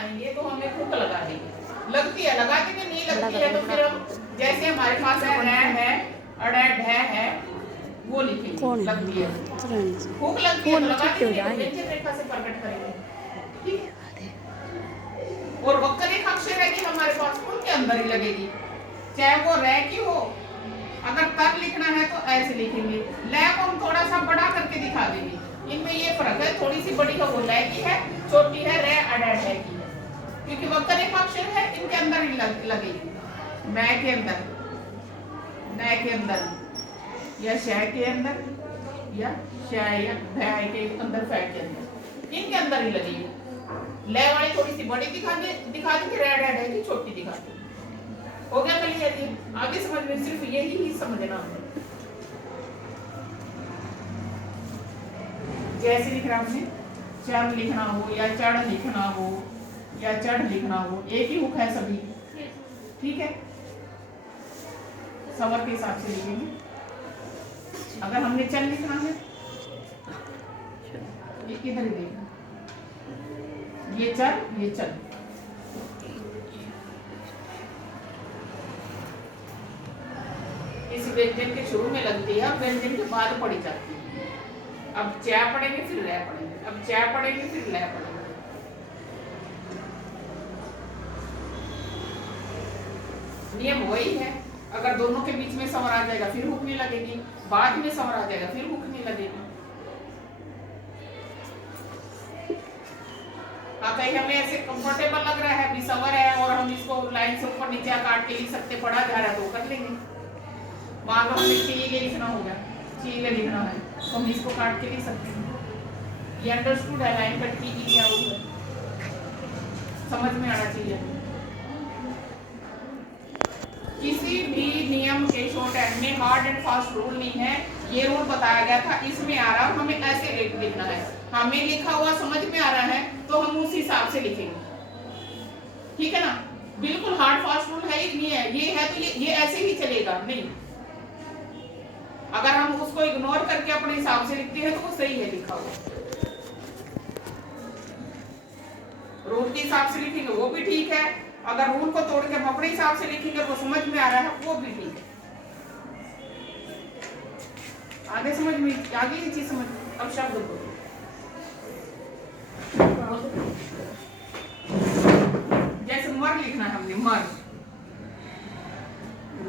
आएंगे तो हमें भूख लगा देंगे, लगती है, लगा देंगे, नहीं लगती है तो फिर हम जैसे हमारे पास है रह है अड़ैड है वो लिखेंगे, लगती है, भूख लगती है तो लगा देंगे, व्यंजन रेखा से प्रकट करेंगे, ठीक है। और वक्र रेखा अक्षर रहेगी हमारे पास, उनके अंदर ही लगेगी, चाहे वो रह की हो। अगर तर लिखना है तो ऐसे लिखेंगे, लय को हम थोड़ा सा बड़ा करके दिखा देंगे, इनमें ये फर्क है, थोड़ी सी बड़ी का वो लय की है, छोटी है रे अड़ैड है की है, क्योंकि वक्र रेखा अक्षर है, इनके अंदर ही लगेगी, मैं के अंदर, न के अंदर, या शय के अंदर, या शय या भय के अंदर, फै के अंदर, इनके अंदर ही लगेगी। लय वाली थोड़ी सी बड़ी दिखा देंगे, रे अड़ैड है की छोटी दिखा देंगे। हो गया क्लियर? ये आगे समझ में सिर्फ यही ही समझना है। जैसे लिख रहा हमने, चढ़ लिखना हो या चढ़ लिखना हो या चढ़ लिखना हो, एक ही हुक है सभी, ठीक है, सवर के हिसाब से लिखेंगे। अगर हमने चल लिखना है, ये किधर ही देखना, ये चल, इस व्यंजन के शुरू में लगती है, व्यंजन के बाद पढ़ी जाती है। अब चा पढ़ेंगे फिर लय पढ़ेंगे, अब चा पढ़ेंगे फिर लय पढ़ेंगे। नियम वही है, अगर दोनों के बीच में स्वर आ जाएगा फिर हुक नहीं लगेगी, बाद में स्वर आ जाएगा फिर हुक नहीं लगेगी। कहीं हमें ऐसे कंफर्टेबल लग रहा है, भी स्वर है और हम इसको लाइन से ऊपर नीचे काट के लिख सकते, पढ़ा जा रहा है तो कर लेंगे। मान लो हमें चीले लिखना होगा, चीले लिखना है तो हम इसको काट के लिख सकते हैं। ये अंडरस्टूड है, लाइन कट की किया हुआ है, समझ में आना चाहिए। किसी भी नियम के शॉर्ट हैंड में हार्ड एंड फास्ट रूल नहीं है, ये रूल बताया गया था, इसमें आ रहा हमें ऐसे लिखना है, हमें लिखा हुआ समझ में आ रहा है तो हम उस हिसाब से लिखेंगे, ठीक है ना। बिल्कुल हार्ड फास्ट रूल है ही नहीं है, ये है तो ये ऐसे ही चलेगा नहीं। अगर हम उसको इग्नोर करके अपने हिसाब से लिखते हैं तो वो सही है लिखा हुआ, रूल के हिसाब से लिखेंगे वो भी ठीक है, अगर रूल को तोड़ के हम अपने हिसाब से लिखेंगे वो समझ में आ रहा है वो भी ठीक है। आगे समझ में, आगे ये चीज समझ। अब शब्द बोलो, जैसे मर लिखना है हमने, मर,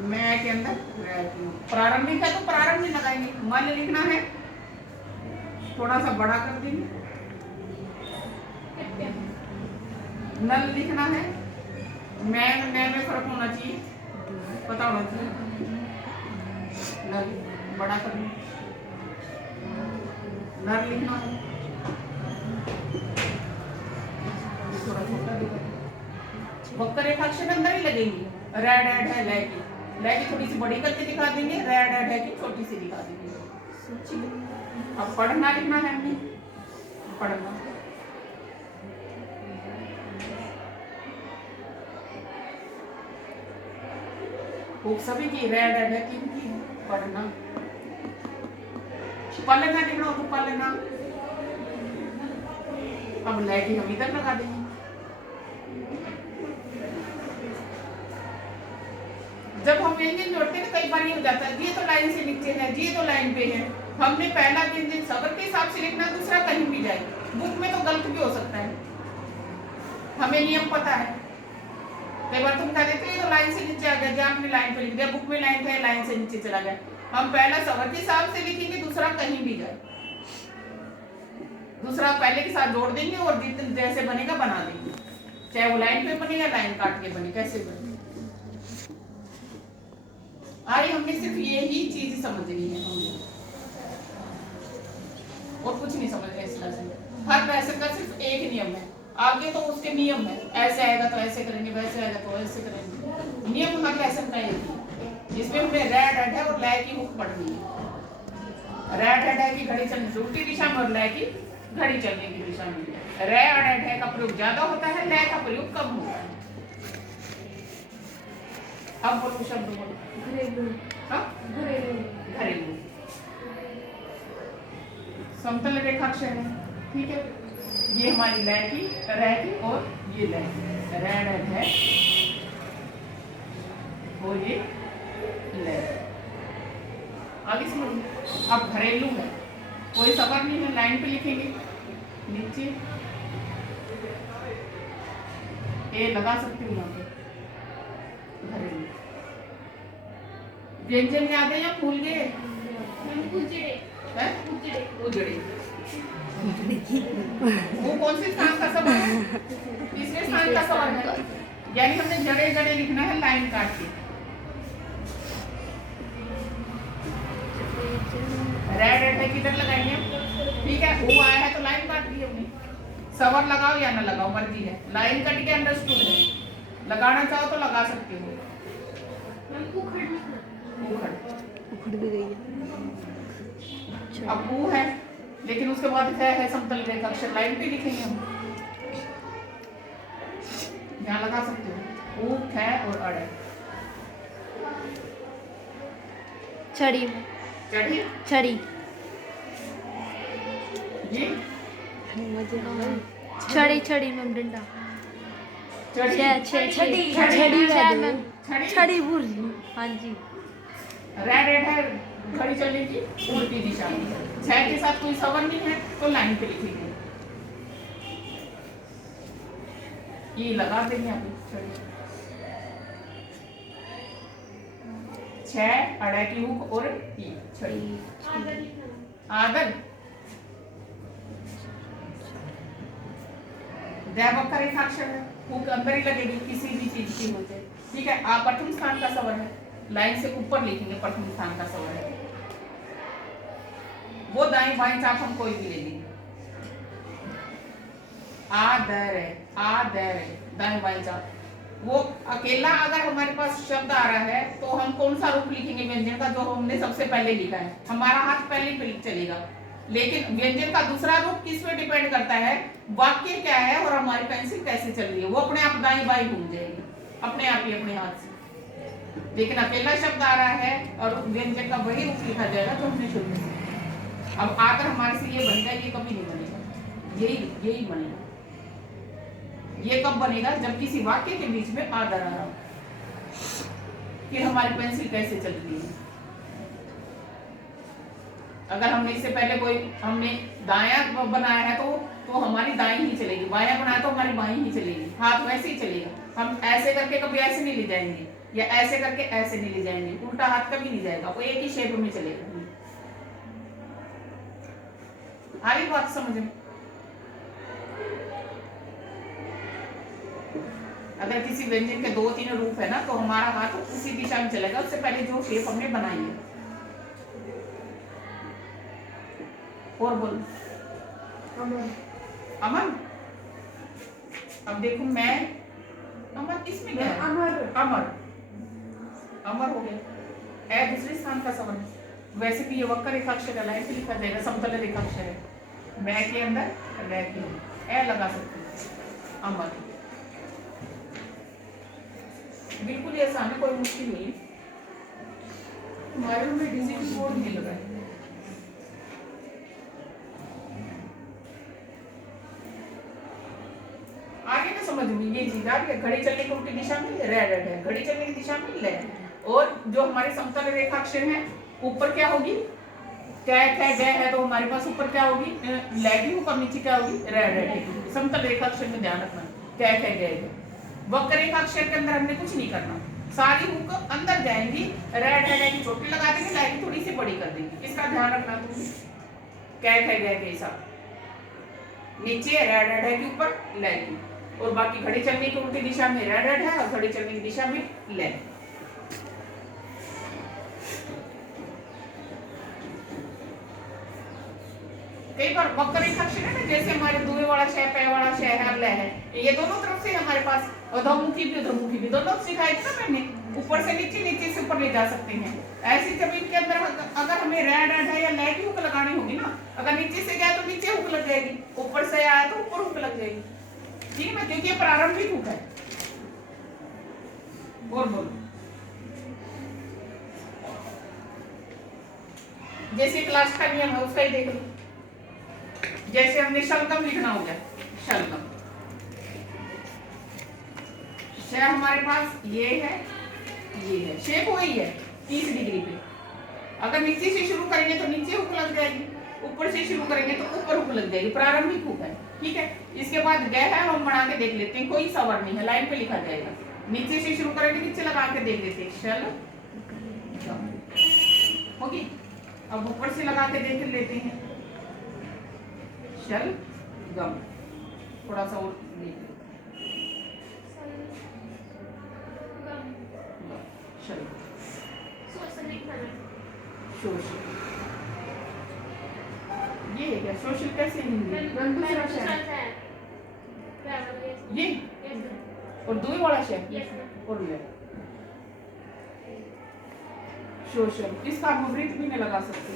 मैं के अंदर प्रारंभिक है तो प्रारंभ में लगाएंगे, मल लिखना है थोड़ा सा बड़ा कर देंगे, नल लिखना है, मैं में फर्क होना चाहिए, पता होना चाहिए, नल बड़ा कर देंगे, नर लिखना है थोड़ा छोटा दिखा, वक्र रेखा अक्षर अंदर ही लगेंगी, रेड एड है लय की, लय की थोड़ी सी बड़ी करके दिखा देंगे, रेड एड है की छोटी सी दिखा देंगे। अब पढ़ना लिखना है हमने, पढ़ना वो सभी की रेड एड है की पढ़ना, पलना लिखना हो तो पलना, अब लय की हम इधर लगा देंगे। जब हम व्यंजन जोड़ते हैं कई बार ये हो जाता है, ये तो लाइन से नीचे है, ये तो लाइन पे है, हमने पहला व्यंजन सबर के हिसाब से लिखना, दूसरा कहीं भी जाए, बुक में तो गलत भी हो सकता है, हमें नियम पता है। कई बार तुम कह देते हैं तो लाइन से नीचे आ गया, जहाँ आपने लाइन पे लिख दिया, बुक में लाइन था लाइन से नीचे चला गया, हम पहला सबर के हिसाब से लिखेंगे, दूसरा कहीं भी जाए, दूसरा पहले के साथ जोड़ देंगे और जैसे बनेगा बना देंगे, चाहे वो लाइन पे बने या लाइन काट के बने, कैसे बने। आज हमने सिर्फ यही चीज समझनी है, और कुछ नहीं समझ रहे इस लेसन में। हर लेसन का सिर्फ एक नियम है, आगे तो उसके नियम है, ऐसे आएगा तो ऐसे करेंगे, वैसे आएगा तो ऐसे करेंगे, नियम हर लेसन का एक है। जिसमें हमें रेड हेड है और लय की हुक पढ़नी है, रेड हेड है की घड़ी चलने उल्टी दिशा में और लय की घड़ी चलने की दिशा में, रेड हेड है का प्रयोग ज्यादा होता है, लय का प्रयोग कम होता है। अब बोलो शब्द बोलो, घरेलू, घरेलू समतल रेखाक्षर है, ठीक है, ये हमारी लय की, रह की और ये ले रेड है और ये ले। आगे समझ। अब घरेलू है, कोई सबर नहीं है, लाइन पे लिखेंगे नीचे ए लगा सकती हूँ यहाँ पे। घरेलू व्यंजन याद है या भूल गए? उजड़े वो कौन से स्थान का सवाल है? तीसरे स्थान का सवाल है, यानी हमने जड़े जड़े लिखना है लाइन काट के। रेड है किधर लगाएंगे? ठीक है, वो आया है तो लाइन काट दी हमने। सवर लगाओ या ना लगाओ मर्जी है, लाइन कट के अंडरस्टूड है। लगाना चाहो तो लगा सकते हो। उखड़ भी गई है। अब वो है, लेकिन उसके बाद है समतल रेखा अक्षर लाइन पे लिखेंगे हम। यहाँ लगा सकते हो ऊ है और अड़ है। छड़ी चढ़ी छड़ी ये छड़ी छड़ी मैम डंडा चढ़ी छड़ी छड़ी छड़ी भूल हाँ जी। रेड है घड़ी चलने की उल्टी दिशा में। छह के साथ कोई सवर नहीं है तो लाइन पे लिखेंगे। ये लगा देंगे आप छह अड़ा की हुक और ई छड़ी आदर दैवक रेखाक्षर है, हुक अंदर ही लगेगी किसी भी चीज की हो जाए। ठीक है, आप प्रथम स्थान का सवर है, लाइन से ऊपर लिखेंगे प्रथम स्थान का सवर है। वो दाएं बाएं चाप हम कोई भी ले लेंगे। आदर है, आदर है दाएं बाएं चाप। वो अकेला अगर हमारे पास शब्द आ रहा है तो हम कौन सा रूप लिखेंगे व्यंजन का, जो हमने सबसे पहले लिखा है। हमारा हाथ पहले पे चलेगा, लेकिन व्यंजन का दूसरा रूप किस पे डिपेंड करता है, वाक्य क्या है और हमारी पेंसिल कैसे चल रही है। वो अपने आप दाएं बाएं घूम जाएगी अपने आप ही अपने हाथ से। लेकिन अकेला शब्द आ रहा है और व्यंजन का वही रूप लिखा जाएगा जो हमने शुरू में। अब आकर हमारे से ये बनेगा, ये कभी नहीं बनेगा, यही यही बनेगा। ये कब बनेगा, जब किसी वाक्य के बीच में आदर आ रहा हो। फिर हमारी पेंसिल कैसे चल रही है। अगर हमने इससे पहले कोई हमने दायां बनाया है तो हमारी दाईं ही चलेगी, बायां बनाया तो हमारी बाईं ही चलेगी। हाथ वैसे ही चलेगा। हम ऐसे करके कभी ऐसे नहीं ले जाएंगे या ऐसे करके ऐसे नहीं ले जाएंगे, उल्टा हाथ कभी नहीं जाएगा, वो एक ही शेप में चलेगा। आ रही बात समझ में? अगर किसी व्यंजन के दो तीन रूप है ना तो हमारा हाथ उसी दिशा में चलेगा, उससे पहले जो शेप हमने बनाई है। और बोल अमन, अमन। अब देखो मैं अमर, इसमें क्या है? अमर, अमर, अमर हो गया। ए दूसरे स्थान का सवन है। वैसे भी ये वक्र रेखाक्षर है, लाइन से लिखा जाएगा, समतल रेखाक्षर है। मैं के अंदर रे के ए लगा सकते हैं। अमर बिल्कुल ही आसान है, कोई मुश्किल नहीं है। हमारे में डिजिटल बोर्ड नहीं लगा है। आगे ना समझ में ये चीज आ रही है। घड़ी चलने की उल्टी दिशा में रेड है, घड़ी चलने की दिशा में ले। और जो हमारे समतल रेखाक्षर हैं ऊपर क्या होगी, कैट है, गे है, तो हमारे पास ऊपर क्या होगी लैगी होगा, नीचे क्या होगी रेड है। समतल रेखाक्षर में ध्यान रखना, कैट है, गे है। वक्र रेखाक्षर के अंदर हमने कुछ नहीं करना, सारी हुक अंदर जाएंगी। रेड है, गे की छोटी लगा देंगे, लैगी थोड़ी सी बड़ी कर देंगे। इसका ध्यान रखना तुम। कैट है, गे के साथ नीचे रेड है के ऊपर लैगी, और बाकी घड़ी चलने की उल्टी दिशा में रेड है और घड़ी चलने की दिशा में ले। कई बार वक्र रेखाक्षर है ना, जैसे हमारे दुए वाला शय, पे वाला शय है, ले है, ये दोनों तरफ से हमारे पास अधोमुखी भी दोनों सिखाई ना मैंने। ऊपर से नीचे, नीचे से ऊपर ले जा सकते हैं। ऐसी जमीन के अंदर अगर हमें रेड है या ले की हुक लगानी होगी ना, अगर नीचे से गया तो नीचे हुक लग जाएगी, ऊपर से आया तो ऊपर हुक लग जाएगी। ठीक है, क्योंकि ये प्रारंभिक हुक है। और बोलो जैसे क्लास का नियम है उसका ही देख लो। जैसे हमने शलगम लिखना हो गया, शलगम श हमारे पास ये है, शेप वही है 30 डिग्री पे। अगर नीचे से शुरू करेंगे तो नीचे हुक लग जाएगी, ऊपर से शुरू करेंगे तो ऊपर हुक लग जाएगी, प्रारंभिक हुक है। ठीक है, इसके बाद ग है, हम बना के देख लेते हैं, कोई सवाल नहीं है, लाइन पे लिखा जाएगा। नीचे से शुरू करेंगे, नीचे लगा के देख लेते हैं, शल होगी। अब ऊपर से लगा के देख लेते हैं, शल गम। थोड़ा सा और शल सोशल, ये है क्या सोशल? कैसे हिंदी ये और दो वाला शेप और ले सोशल। इसका आप वृत्त भी नहीं लगा सकते,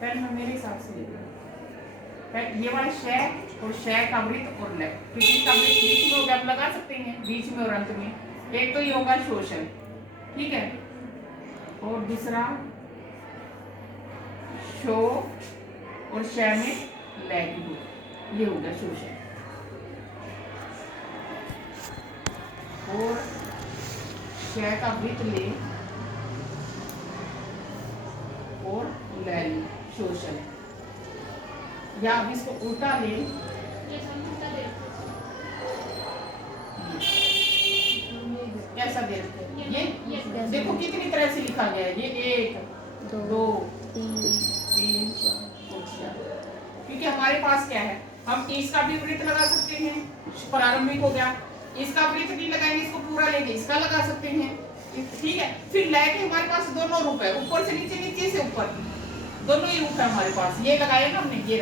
पेन में मेरे हिसाब से ये वाला शेप और शेप का वृत्त और ले, क्योंकि इसका वृत्त बीच में होगा, आप लगा सकते हैं बीच में और अंत में। एक तो ये होगा सोशल, ठीक है, और दूसरा शो और शे में लैगी, ये हो गया शोषण। और शे का वृत्त ले और लैली शोषण, या अब इसको उल्टा ले, कैसा देखते हैं ये देखो कितनी तरह से लिखा गया है, ये 1 2 3 4, क्योंकि हमारे पास क्या है, हम इसका भी वृत्त लगा सकते हैं, प्रारंभिक हो गया। इसका वृत्त नहीं लगाएंगे, इसको पूरा लेंगे, इसका लगा सकते हैं, ठीक है। फिर लय के हमारे पास दोनों रूप है, ऊपर से नीचे, नीचे से ऊपर, दोनों ही रूप है हमारे पास। ये लगाया ना हमने, ये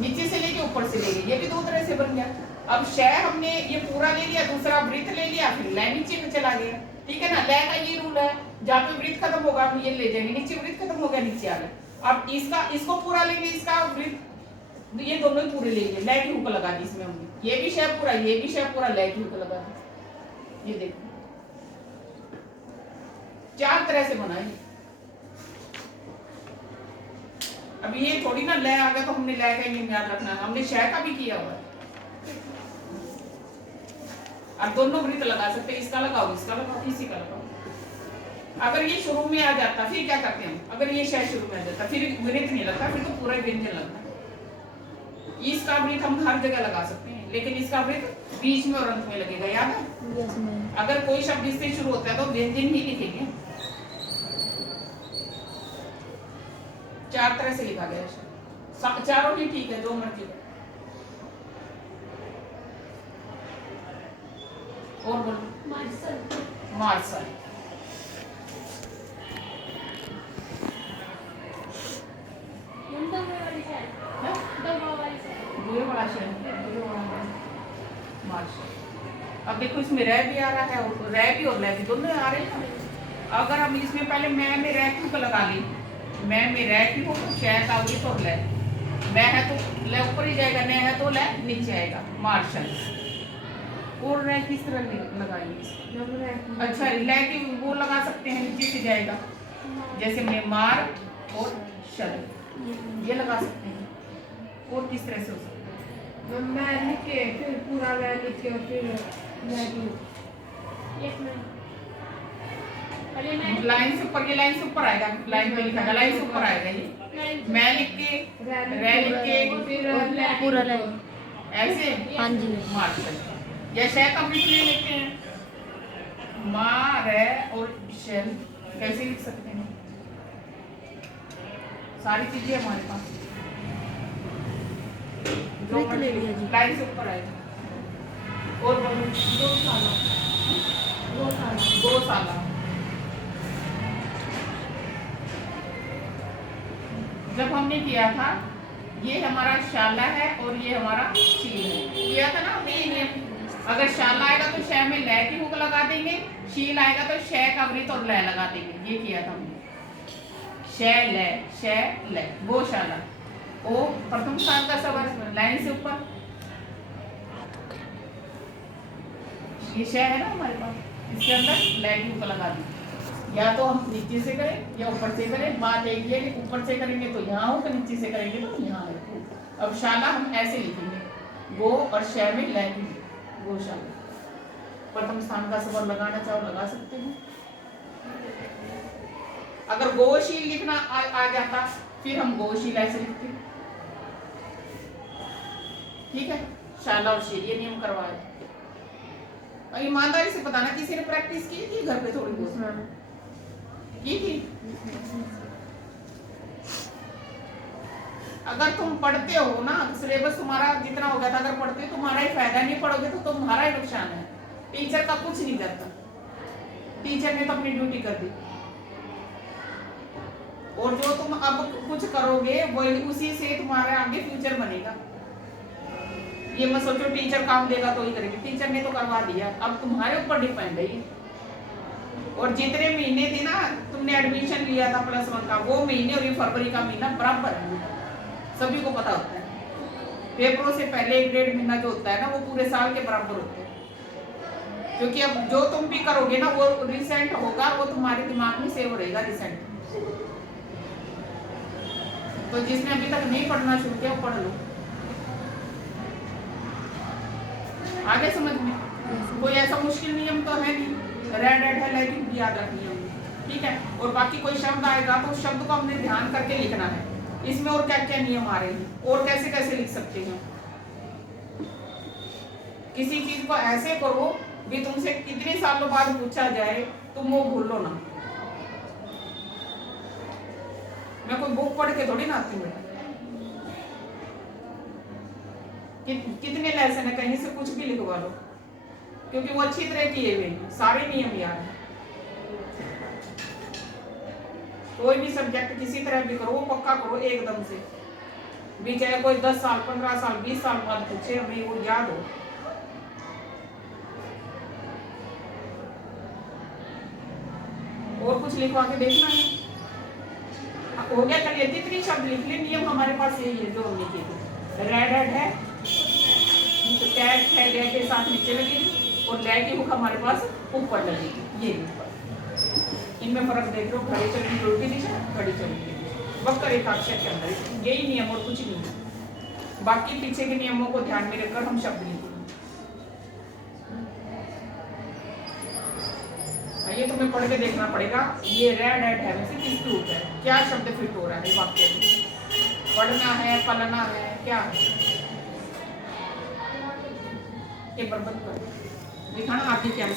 नीचे से लेके ऊपर से लेके, ये भी दो तरह से बन गया। अब शय हमने ये पूरा ले लिया, दूसरा वृत्त ले लिया, फिर लय नीचे में चला गया, ठीक है ना। लय का ये रूल है, जहाँ पे वृत्त खत्म होगा हम ये ले जाएंगे, नीचे वृत्त खत्म हो गया, नीचे आ गया। अब इसको पूरा लेंगे, इसका वृत्त, ये दोनों ही पूरे लेंगे, लय की हुक लगा दी इसमें हमने, ये भी शय पूरा, ये भी शय पूरा, लय की हुक लगा दी। ये देखो 4 तरह से बनाए। अब ये थोड़ी ना लय आ गया तो हमने लय का ही याद रखना है, हमने शय का भी किया हुआ है। अब दोनों वृत्त लगा सकते हैं, इसका लगाओ, इसका लगाओ, इसी का लगाओ। अगर ये शुरू में आ जाता फिर क्या करते हैं हम, अगर ये शय शुरू में आ जाता फिर वृत्त नहीं लगता, फिर तो पूरा व्यंजन लगता। इसका वृत्त हम हर जगह लगा सकते हैं, लेकिन इसका वृत्त बीच में और अंत में लगेगा, याद है। अगर कोई शब्द इससे शुरू होता है तो व्यंजन ही लिखेंगे। 4 तरह से लिखा गया है, चारों ही ठीक है, जो मर्जी। और बोलो मार्शल, अब देखो इसमें रह भी आ रहा है, और रह भी और लय भी दोनों आ रहे हैं। अगर हम इसमें पहले मैं में रह की को लगा ली, मैं में रह की हो तो शय का वृत्त और लय, मैं है तो लय ऊपर ही जाएगा, न है तो लय नीचे आएगा, मार्शल। और रह किस तरह लगाएंगे, अच्छा लय की वो लगा सकते हैं, नीचे से जाएगा, जैसे हमने मार और शल, ये लगा सकते हैं। और किस तरह से हो सकता है, मैं लिख के फिर पूरा लय लिख के फिर लाइन से ऊपर, ये लाइन से ऊपर आएगा, लाइन पे लिखा है, लाइन से ऊपर आएगा। ये मैं लिख के, रह लिख के, फिर पूरा लय, ऐसे हाँ जी। मार्शल या शय का वृत्त ले लेते हैं, माँ रह और शल, कैसे लिख सकते हैं, सारी चीजें हमारे पास। वृत्त ले लिया जी, लाइन से ऊपर आएगा। और बोलो 2 साल, जब हमने किया था, ये हमारा शाला है और ये हमारा शील है, किया था ना हमने ये नियम। अगर शाला आएगा तो शय में लय की हुक लगा देंगे, शील आएगा तो शय का वृत्त और लय लगा देंगे, ये किया था हमने। शय लय, गौशाला, ओ प्रथम स्थान का सवाल, लाइन से ऊपर, ये शय है ना हमारे पास, इसके अंदर लय की हुक लगा दी। या तो हम नीचे से करें या ऊपर से करें, बात एक है कि ऊपर से करेंगे तो यहाँ हो, नीचे से करेंगे तो यहाँ है। अब शाला हम ऐसे लिखेंगे, गो और शय में लय की गौशाला। प्रथम स्थान का स्वर लगाना चाहो लगा सकते हो। अगर गोशील लिखना आ जाता फिर हम गोशील ऐसे लिखते। ठीक है, शाला और शील ये नियम करवाए। और ईमानदारी से बताना किसी ने प्रैक्टिस की थी घर पे थोड़ी बहुत की थी। अगर तुम पढ़ते हो ना, सिलेबस तुम्हारा जितना हो गया था, अगर पढ़ते हो तुम्हारा ही फायदा, नहीं पढ़ोगे तो तुम्हारा ही नुकसान है। टीचर का कुछ नहीं करता, टीचर ने तो अपनी ड्यूटी कर दी। और जो तुम अब कुछ करोगे वही उसी से तुम्हारे आगे फ्यूचर बनेगा। ये मत सोचो टीचर काम देगा तो ही करेगी, टीचर ने तो करवा दिया, अब तुम्हारे ऊपर डिपेंड है ये। और जितने महीने थे ना तुमने एडमिशन लिया था +1 का, वो महीने और ये फरवरी का महीना बराबर है, सभी को पता होता है। पेपरों से पहले 1-1.5 महीना जो होता है ना वो पूरे साल के बराबर होते हैं। क्योंकि अब जो तुम भी करोगे ना वो रिसेंट होगा, वो तुम्हारे दिमाग में सेव रहेगा रिसेंट। तो जिसने अभी तक नहीं पढ़ना शुरू किया वो पढ़ लो। आगे समझ में कोई ऐसा मुश्किल नियम तो है नहीं, रेड रेड है लाइटिंग भी याद रखनी होगी। ठीक है, और बाकी कोई शब्द आएगा तो उस शब्द को हमने ध्यान करके लिखना है। इसमें और क्या क्या नियम आ रहे हैं और कैसे कैसे लिख सकते हैं। किसी चीज को ऐसे करो भी तुमसे कितने सालों बाद पूछा जाए तुम वो भूलो ना। मैं कोई बुक पढ़ के थोड़ी ना आती हूँ। कितने लेसन है, कहीं से कुछ भी लिखवा लो, क्योंकि वो अच्छी तरह किए हुए हैं, सारे नियम याद है। कोई भी सब्जेक्ट किसी तरह भी करो वो पक्का करो एकदम से, भी चाहे कोई 10 साल 15 साल 20 साल बाद पूछे हमें वो याद हो। और कुछ लिखवा के देखना है, हो गया। चलिए जितनी शब्द लिख ले, नियम हमारे पास यही है जो हमने किए थे। रेड रेड है तो कैट है, गै के साथ नीचे लगेगी और लै की हुक हमारे पास ऊपर लगेगी। ये इनमें फर्क देख लो, घड़ी चलने की उल्टी दिशा, घड़ी चलने की दिशा, वक्र रेखाक्षर के अंदर यही नियम और कुछ नहीं है। बाकी पीछे के नियमों को ध्यान में रखकर हम शब्द लिखेंगे। ये तुम्हें पढ़ के देखना पड़ेगा। ये रेड रेड है वैसे किसके ऊपर है, क्या शब्द फिट हो रहा है वाक्य में, पढ़ना है पलना है क्या है। ये बर्बाद कर दिखाना आगे क्या है।